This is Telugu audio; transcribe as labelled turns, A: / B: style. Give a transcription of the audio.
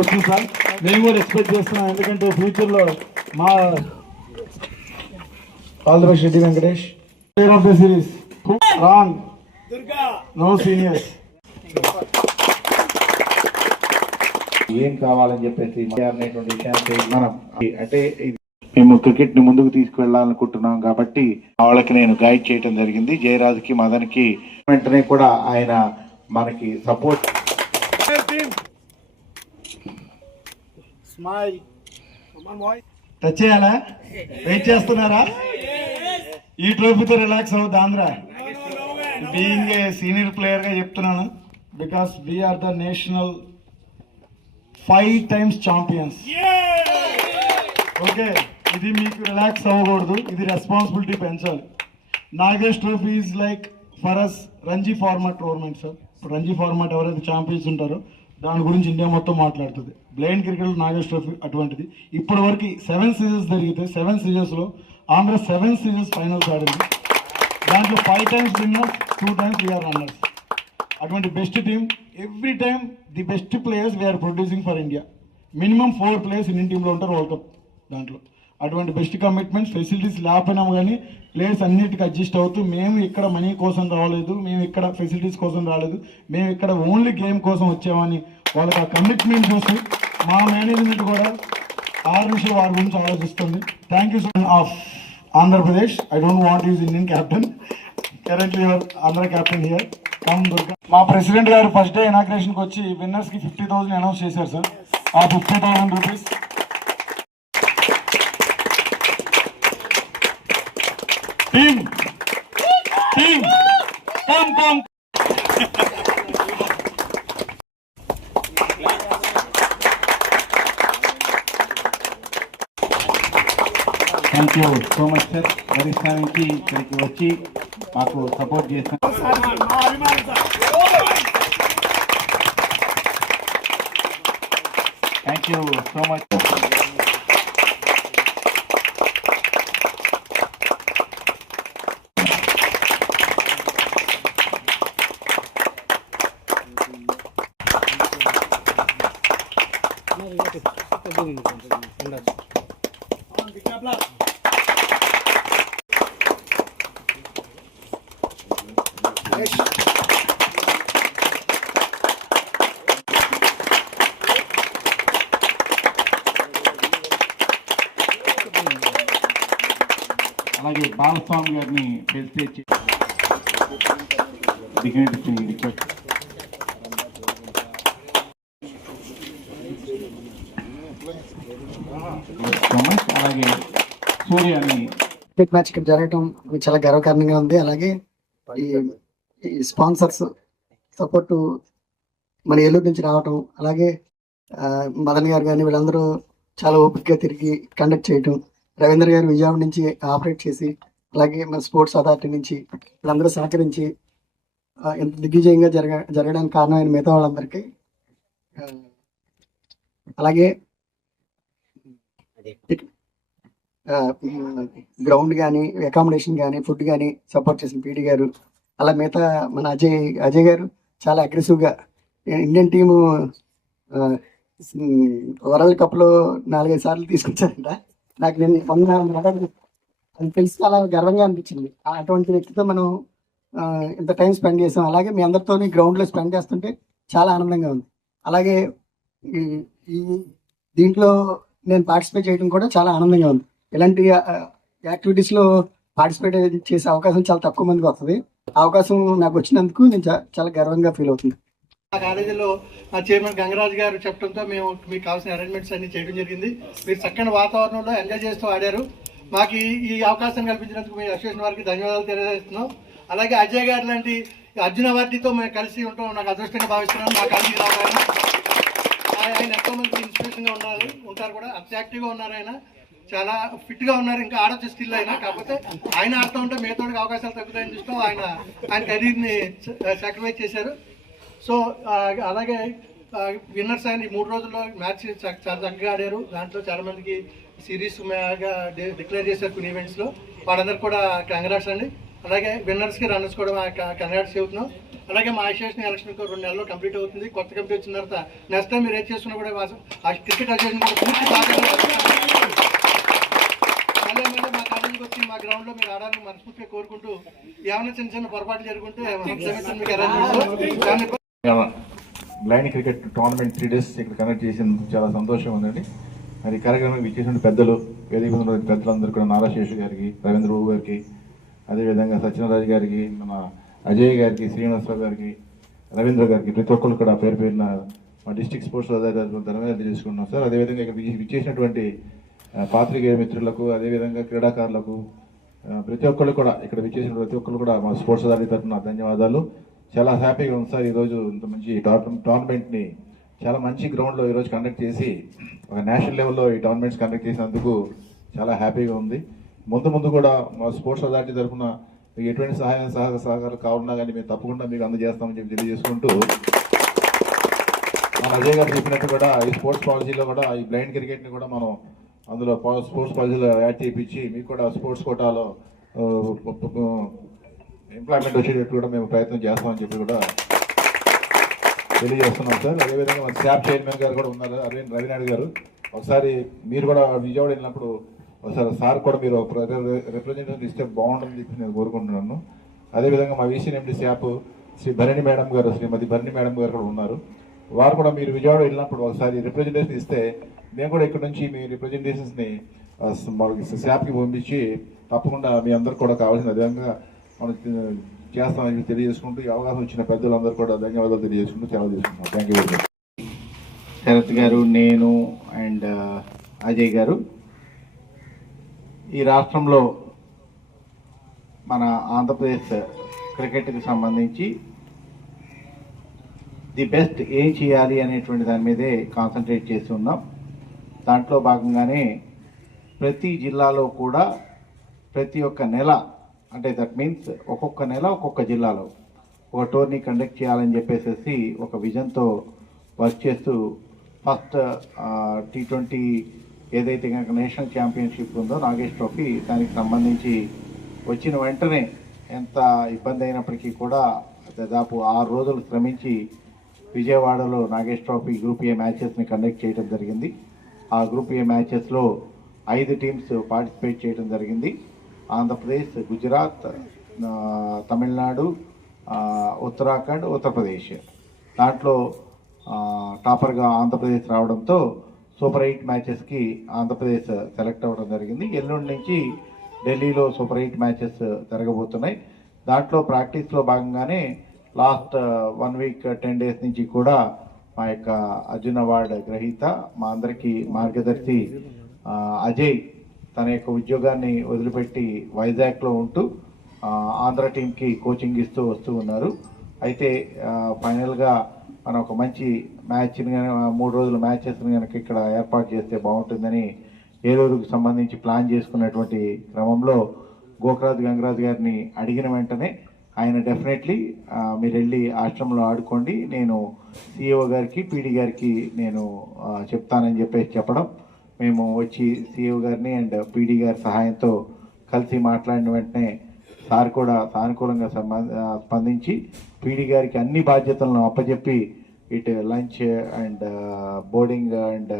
A: వస్తుంది సార్. మేము కూడా ఎక్స్పెక్ట్ చేస్తున్నాం ఎందుకంటే ఫ్యూచర్లో మా all the best Reddy Venkatesh. Player of the series wrong no seniors
B: ఏం కావాలని చెప్పేసి అనేటువంటి విషయాన్ని మనం. అంటే ఇది మేము క్రికెట్ని ముందుకు తీసుకువెళ్ళాలనుకుంటున్నాం కాబట్టి వాళ్ళకి నేను గైడ్ చేయడం జరిగింది. జయరాజుకి మదన్కి. వెంటనే కూడా ఆయన మనకి సపోర్ట్
A: స్మైల్ టచ్ చేయాలా? వెయిట్ చేస్తున్నారా? ఈ ట్రోఫీతో రిలాక్స్ అవుద్ది ఆంధ్ర బీయింగ్ ఏ సీనియర్ ప్లేయర్గా చెప్తున్నాను. Because we're the national five times champions okay ఇది మీకు రిలాక్స్ అవ్వకూడదు. ఇది రెస్పాన్సిబిలిటీ పెంచాలి. Nagesh trophy is like for us Ranji format tournament sir ఇప్పుడు రంజీ ఫార్మాట్ ఎవరైతే ఛాంపియన్స్ ఉంటారో దాని గురించి ఇండియా మొత్తం మాట్లాడుతుంది. బ్లైండ్ క్రికెట్ నాగేష్ ట్రోఫీ అటువంటిది. ఇప్పటి వరకు సెవెన్ సీజన్స్ జరిగితే సెవెన్ సీజన్స్లో ఆంధ్ర సెవెన్ సీజన్స్ ఫైనల్స్ ఆడింది. దాంట్లో five times winners two times we're runners అటువంటి best team every time the best players we're producing for India minimum four players Indian టీంలో ఉంటారు వరల్డ్ కప్ దాంట్లో. అటువంటి బెస్ట్ కమిట్మెంట్ ఫెసిలిటీస్ లేకపోయినాము కానీ ప్లేస్ అన్నిటికీ అడ్జస్ట్ అవుతూ మేము ఇక్కడ మనీ కోసం రాలేదు మేము ఇక్కడ ఫెసిలిటీస్ కోసం రాలేదు మేము ఇక్కడ ఓన్లీ గేమ్ కోసం వచ్చామని వాళ్ళకి ఆ కమిట్మెంట్ చూసి మా మేనేజ్మెంట్ కూడా ఆరు నిమిషాలు వారి గురించి ఆలోచిస్తుంది. Thank you so of Andhra Pradesh I don't want use Indian captain currently your Andhra captain here come Durga మా ప్రెసిడెంట్ గారు ఫస్ట్ డే ఇనాగ్రేషన్కి వచ్చి విన్నర్స్కి ఫిఫ్టీ థౌసండ్ అనౌన్స్ చేశారు సార్ ఆ fifty thousand rupees team team come come
B: thank you so much sir Varishtha నుంచి ఇక్కడికి వచ్చి మాకు సపోర్ట్ చేసిన థ్యాంక్ యూ సో మచ్ అలాగే బాలస్వామి గారిని ఫెలిసిటేట్ డిగ్నేట్ రిక్వెస్ట్ అలాగే
C: క్రికెట్ మ్యాచ్ ఇక్కడ జరగటం చాలా గర్వకారణంగా ఉంది. అలాగే ఈ స్పాన్సర్స్ సపోర్ట్ మన ఏలూరు నుంచి రావటం అలాగే మదన్ గారు కానీ వీళ్ళందరూ చాలా ఓపికగా తిరిగి కండక్ట్ చేయటం రవీంద్ర గారు విజయవాడ నుంచి ఆపరేట్ చేసి అలాగే మన స్పోర్ట్స్ అథారిటీ నుంచి వీళ్ళందరూ సహకరించి ఎంత దిగ్విజయంగా జరగ జరగడానికి కారణమైన మిగతా వాళ్ళందరికీ అలాగే గ్రౌండ్ కానీ అకామిడేషన్ కానీ ఫుడ్ కానీ సపోర్ట్ చేసిన పీడి గారు అలా మిగతా మన అజయ్ అజయ్ గారు చాలా అగ్రెసివ్గా ఇండియన్ టీము వరల్డ్ కప్లో నాలుగైదు సార్లు తీసుకొచ్చారంట. నాకు నేను మొన్న మాట్లాడి అది తెలిసి చాలా గర్వంగా అనిపించింది. ఆ- అటువంటి వ్యక్తితో మనం ఇంత టైం స్పెండ్ చేసాం. అలాగే మీ అందరితో గ్రౌండ్లో స్పెండ్ చేస్తుంటే చాలా ఆనందంగా ఉంది. అలాగే ఈ ఈ దీంట్లో నేను పార్టిసిపేట్ చేయడం కూడా చాలా ఆనందంగా ఉంది. ఇలాంటి యాక్టివిటీస్లో పార్టిసిపేట్ చేసే అవకాశం చాలా తక్కువ మందికి వస్తుంది. అవకాశం నాకు వచ్చినందుకు నేను చాలా గర్వంగా ఫీల్ అవుతుంది.
D: మా కాలేజీలో మా చైర్మన్ గంగరాజు గారు చెప్పడంతో మేము మీకు కావాల్సిన అరేంజ్మెంట్స్ అన్ని చేయడం జరిగింది. మీరు చక్కని వాతావరణంలో ఎంజాయ్ చేస్తూ ఆడారు. మాకు ఈ- అవకాశం కల్పించినందుకు మీ అసోసియేషన్ వారికి ధన్యవాదాలు తెలియజేస్తున్నాం. అలాగే అజయ్ గారు లాంటి అర్జున అవార్డుతో మేము కలిసి ఉంటాం. నాకు అదృష్టంగా భావిస్తున్నాను. మా కాలేజీకి రావాలి ఆయన ఎంతో మంది ఇన్స్పిరేషన్గా ఉన్నారు ఉంటారు కూడా అంత యాక్టివ్గా ఉన్నారు ఆయన. చాలా ఫిట్గా ఉన్నారు ఇంకా ఆడొచ్చు స్కిల్ అయినా. కాకపోతే ఆయన ఆడుతూ ఉంటే మిగతాడికి అవకాశాలు తగ్గుతాయని చూస్తాం. ఆయన ఆయన కెరీర్ని సాక్రిఫైస్ చేశారు. సో అలాగే విన్నర్స్ ఆయన ఈ మూడు రోజుల్లో మ్యాచ్ చ- చాలా చక్కగా ఆడారు. దాంట్లో చాలా మందికి సిరీస్ డిక్లేర్ చేశారు కొన్ని ఈవెంట్స్లో. వాళ్ళందరికీ కూడా కంగ్రాట్స్ అండి. అలాగే విన్నర్స్కి రన్నర్స్ కూడా కంగ్రాట్స్ చెబుతున్నాం. అలాగే మా అసోసియేషన్ ఎలక్షన్ రెండు నెలల్లో కంప్లీట్ అవుతుంది. కొత్త కమిటీ వచ్చిన తర్వాత నెక్స్ట్ టైం మీరు ఏం చేసుకున్నా కూడా క్రికెట్ అసోసియేషన్ కూడా పూర్తి మళ్ళీ మళ్ళీ మా కాలేజీకి వచ్చి మా గ్రౌండ్లో మీరు ఆడాలని మనస్ఫూర్తిగా కోరుకుంటూ ఏమైనా చిన్న చిన్న పొరపాట్లు జరుగుంటే క్షమించండి
B: blind cricket tournament three days ఇక్కడ కనెక్ట్ చేసినందుకు చాలా సంతోషం ఉందండి. మరి కార్యక్రమం విచ్చేసిన పెద్దలు వేదిక పెద్దలందరూ కూడా నారా శేషు గారికి రవీంద్ర బాబు గారికి అదేవిధంగా సత్యనారాజు గారికి మన అజయ్ గారికి శ్రీనివాసరావు గారికి రవీంద్ర గారికి ప్రతి ఒక్కరు కూడా పేరు పేరున మా డిస్ట్రిక్ట్ స్పోర్ట్స్ అధికారులు ధన్యవాదాలు తెలుసుకున్నాం సార్. అదేవిధంగా ఇక్కడ విచ్చేసినటువంటి పాత్రికేయ మిత్రులకు అదేవిధంగా క్రీడాకారులకు ప్రతి ఒక్కళ్ళు కూడా ఇక్కడ విచ్చేసిన ప్రతి ఒక్కళ్ళు కూడా మా స్పోర్ట్స్ అధికారి తరఫున ధన్యవాదాలు. చాలా హ్యాపీగా ఉంది సార్. ఈరోజు ఇంత మంచి టోర్నమెంట్ని చాలా మంచి గ్రౌండ్లో ఈరోజు కండక్ట్ చేసి ఒక నేషనల్ లెవెల్లో ఈ టోర్నమెంట్స్ కండక్ట్ చేసినందుకు చాలా హ్యాపీగా ఉంది. ముందు ముందు కూడా మా స్పోర్ట్స్ అథారిటీ తరఫున మీకు ఎటువంటి సహాయం సహకార సహకారం కావాలన్నా కానీ మేము తప్పకుండా మీకు అందజేస్తామని చెప్పి తెలియజేసుకుంటూ మన అజయ్ గారు చెప్పినట్టు కూడా ఈ స్పోర్ట్స్ పాలసీలో కూడా ఈ బ్లైండ్ క్రికెట్ని కూడా మనం అందులో స్పోర్ట్స్ పాలసీలో యాడ్ చేయించి మీకు కూడా స్పోర్ట్స్ కోటాలో ఎంప్లాయ్మెంట్ వచ్చేటట్టు కూడా మేము ప్రయత్నం చేస్తామని చెప్పి కూడా తెలియజేస్తున్నాం సార్. అదేవిధంగా మన స్టాఫ్ చైర్మన్ గారు కూడా ఉన్నారు. అరవింద్ రవినాయుడు గారు. ఒకసారి మీరు కూడా విజయవాడ వెళ్ళినప్పుడు ఒకసారి సార్ కూడా మీరు రిప్రజెంటేషన్ ఇస్తే బాగుంటుంది చెప్పి నేను కోరుకుంటున్నాను. అదేవిధంగా మా VCMD staff Shri Bharani madam garu Shrimati Bharani madam గారు కూడా ఉన్నారు. వారు కూడా మీరు విజయవాడ వెళ్ళినప్పుడు ఒకసారి రిప్రజెంటేషన్ ఇస్తే మేము కూడా ఇక్కడ నుంచి మీ రిప్రజెంటేషన్స్ని స్టాఫ్కి పంపించి తప్పకుండా మీ అందరు కూడా కావాల్సిన విధంగా మనం చేస్తామని తెలియజేసుకుంటూ ఈ వచ్చిన పెద్దలందరూ కూడా ధన్యవాదాలు తెలియజేసుకుంటూ సెలవు తీసుకుంటున్నాం. Thank you very much Sarath garu నేను అండ్ అజయ్ గారు ఈ రాష్ట్రంలో మన ఆంధ్రప్రదేశ్ క్రికెట్కి సంబంధించి ది బెస్ట్ ఏం చేయాలి అనేటువంటి దాని మీదే కాన్సన్ట్రేట్ చేసి ఉన్నాం. దాంట్లో భాగంగానే ప్రతి జిల్లాలో కూడా ప్రతి ఒక్క నెల అంటే దట్ మీన్స్ ఒక్కొక్క నెల ఒక్కొక్క జిల్లాలో ఒక టోర్నీ కండక్ట్ చేయాలని చెప్పేసి ఒక విజన్తో వర్క్ చేస్తూ ఫస్ట్ టీ ట్వంటీ ఏదైతే కనుక నేషనల్ ఛాంపియన్షిప్ ఉందో నాగేష్ ట్రోఫీ దానికి సంబంధించి వచ్చిన వెంటనే ఎంత ఇబ్బంది అయినప్పటికీ కూడా దాదాపు ఆరు రోజులు శ్రమించి విజయవాడలో నాగేష్ ట్రోఫీ గ్రూప్ ఏ మ్యాచెస్ని కండక్ట్ చేయడం జరిగింది. ఆ గ్రూప్ ఏ మ్యాచెస్లో ఐదు టీమ్స్ పార్టిసిపేట్ చేయడం జరిగింది. ఆంధ్రప్రదేశ్ గుజరాత్ తమిళనాడు ఉత్తరాఖండ్ ఉత్తరప్రదేశ్. దాంట్లో టాపర్గా ఆంధ్రప్రదేశ్ రావడంతో సూపర్ ఎయిట్ మ్యాచెస్కి ఆంధ్రప్రదేశ్ సెలెక్ట్ అవ్వడం జరిగింది. ఎల్లుండి నుంచి ఢిల్లీలో సూపర్ ఎయిట్ మ్యాచెస్ జరగబోతున్నాయి. దాంట్లో ప్రాక్టీస్లో భాగంగానే last one week ten days నుంచి కూడా మా యొక్క అర్జున్ అవార్డ్ గ్రహీత మా అందరికీ మార్గదర్శి అజయ్ తన యొక్క ఉద్యోగాన్ని వదిలిపెట్టి వైజాగ్లో ఉంటూ ఆంధ్ర టీంకి కోచింగ్ ఇస్తూ వస్తూ ఉన్నారు. అయితే ఫైనల్గా మనం ఒక మంచి మ్యాచ్ని కానీ మూడు రోజుల మ్యాచెస్ని కనుక ఇక్కడ ఏర్పాటు చేస్తే బాగుంటుందని ఏలూరుకు సంబంధించి ప్లాన్ చేసుకున్నటువంటి క్రమంలో గోకరాజు గంగరాజు గారిని అడిగిన వెంటనే ఆయన డెఫినెట్లీ మీరు వెళ్ళి ఆశ్రమంలో ఆడుకోండి. నేను సిఇఓ గారికి పీడి గారికి నేను చెప్తానని చెప్పేసి చెప్పడం. మేము వచ్చి సిఇఓ గారిని అండ్ పీడి గారి సహాయంతో కలిసి మాట్లాడిన వెంటనే సార్ కూడా సానుకూలంగా స్పందించి పీడి గారికి అన్ని బాధ్యతలను అప్పచెప్పి ఇటు లంచ్ అండ్ బోర్డింగ్ అండ్